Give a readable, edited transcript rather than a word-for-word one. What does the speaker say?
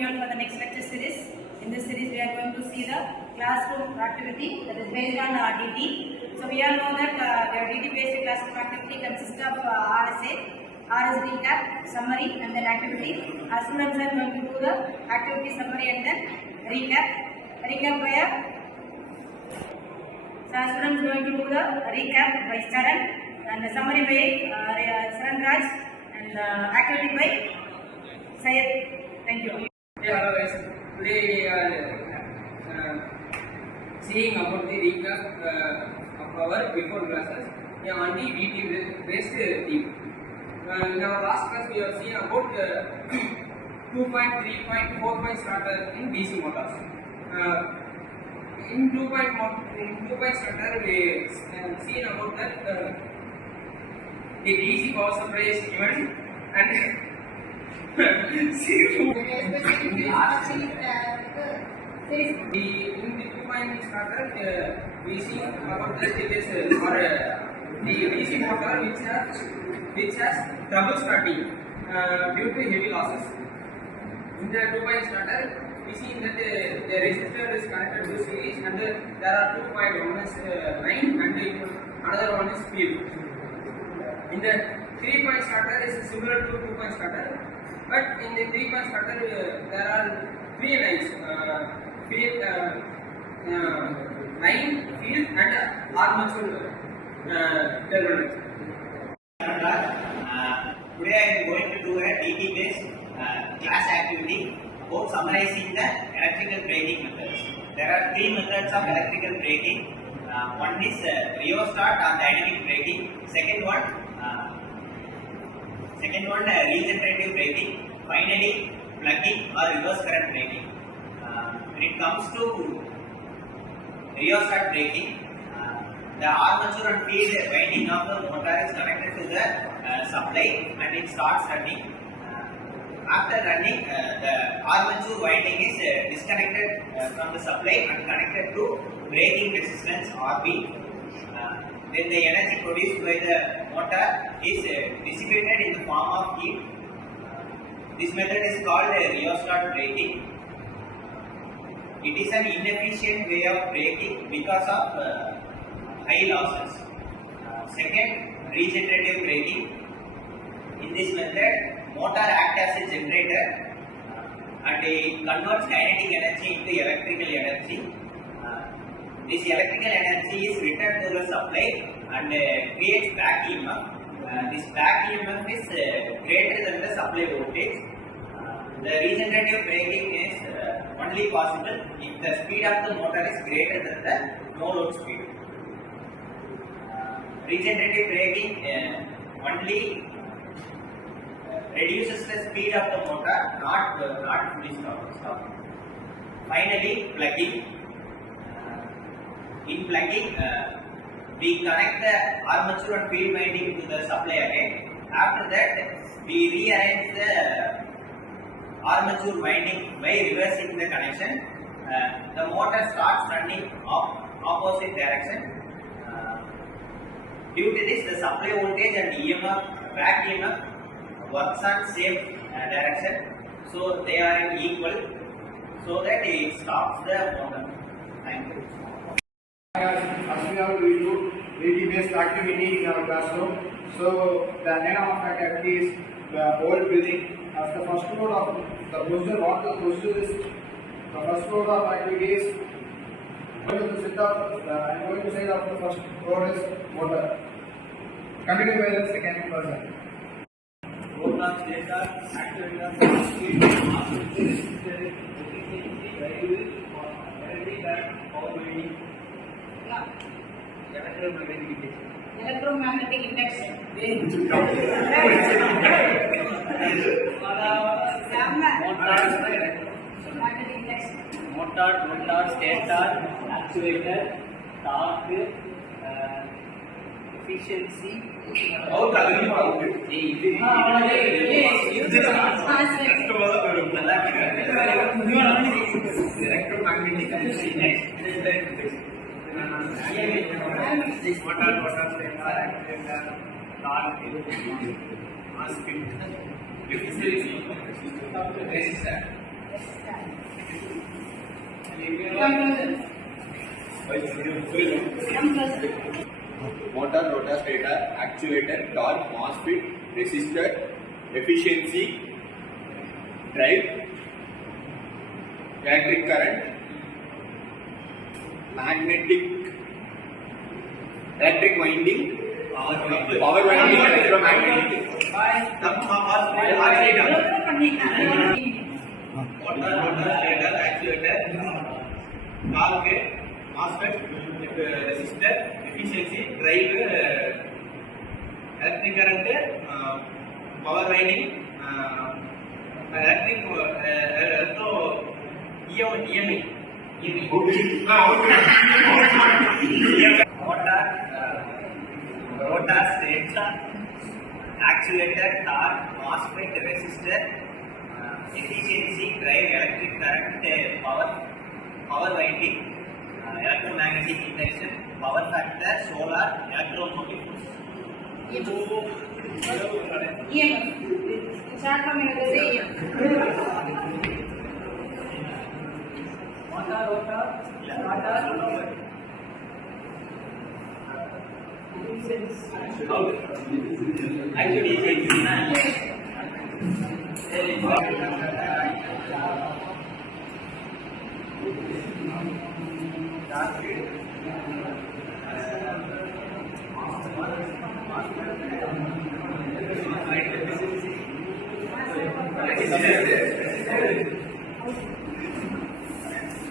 continue on for the next lecture series. In this series, we are going to see the classroom activity that is based on DT. So we all know that the DT-based classroom activity consists of RSA, RS recap, summary, and then activity. Our students are going to do the activity summary and then recap. Recap by so our students are going to do the recap by Charan and the summary by Saran Raj and activity by Sayed. Thank you. Yeah, hello guys. Today we are seeing about the recap of our before classes on the DT based team. In our last class we have seen about 2.3.4 starter in DC motors. In 2.4 starter we seen about that the DC power supply is given and in the 2.0 starter, we see about that it is for the DC motor which has trouble starting due to heavy losses. In the 2.0 starter, we see that the resistor is connected to series and there are 2 points, one is 9 and another one is field. In the 3-point starter is similar to 2-point starter. But in the 3-point starter, there are 3 lines, field, 9, field and armature terminals. Today I am going to do a DT based class activity about summarizing the electrical braking methods. There are 3 methods of electrical braking. One is rheostat or dynamic braking. Second one regenerative braking. Finally, plugging or reverse current braking. When it comes to rheostat braking, the armature and field winding of the motor is connected to the supply and it starts running. After running, the armature winding is disconnected from the supply and connected to braking resistance RB. Then the energy produced by the motor is dissipated in the form of heat. This method is called rheostat braking. It is an inefficient way of braking because of high losses. Second, regenerative braking. In this method, motor acts as a generator and it converts kinetic energy into electrical energy. This electrical energy is returned to the supply and creates back EMF. This back EMF is greater than the supply voltage. The regenerative braking is only possible if the speed of the motor is greater than the no load speed. Regenerative braking only reduces the speed of the motor, not fully stop. Finally, plugging. In plugging, we connect the armature and field winding to the supply again. After that, we rearrange the armature winding by reversing the connection. The motor starts running opposite direction. Due to this, the supply voltage and EMF, back EMF works on same direction. So they are equal, so that it stops the motor. Thank you. As we have we do DT based activity in our classroom. So the name of activity is the whole building. As the first mode of the procedure, what the procedure is, the first mode of activity is going to set up. I am going to say that the first mode is motor. Continue by the second person. Motor, stator, actuator, speed, Electromagnetic induction. Motor, stator, actuator, torque, efficiency. Electromagnetic induction. This motor, actuator, torque, speed, efficiency, resistance. Motor, rotor, stator, actuator, torque, MOSFET, resistor, efficiency, drive, electric current, electric winding, power winding, electromagnetic. Motor, rotor, stator, actuator, torque, MOSFET, resistor, efficiency, drive, electric current, power winding, electric, EMI. Motor, rotor, stator, actuator, torque, MOSFET, resistor, efficiency, drive, electric current, power winding, electromagnetic induction, power factor, solar, electromotive force. EMF. Short form you say EMF. Motor, rotor, starter, Actually, Yes.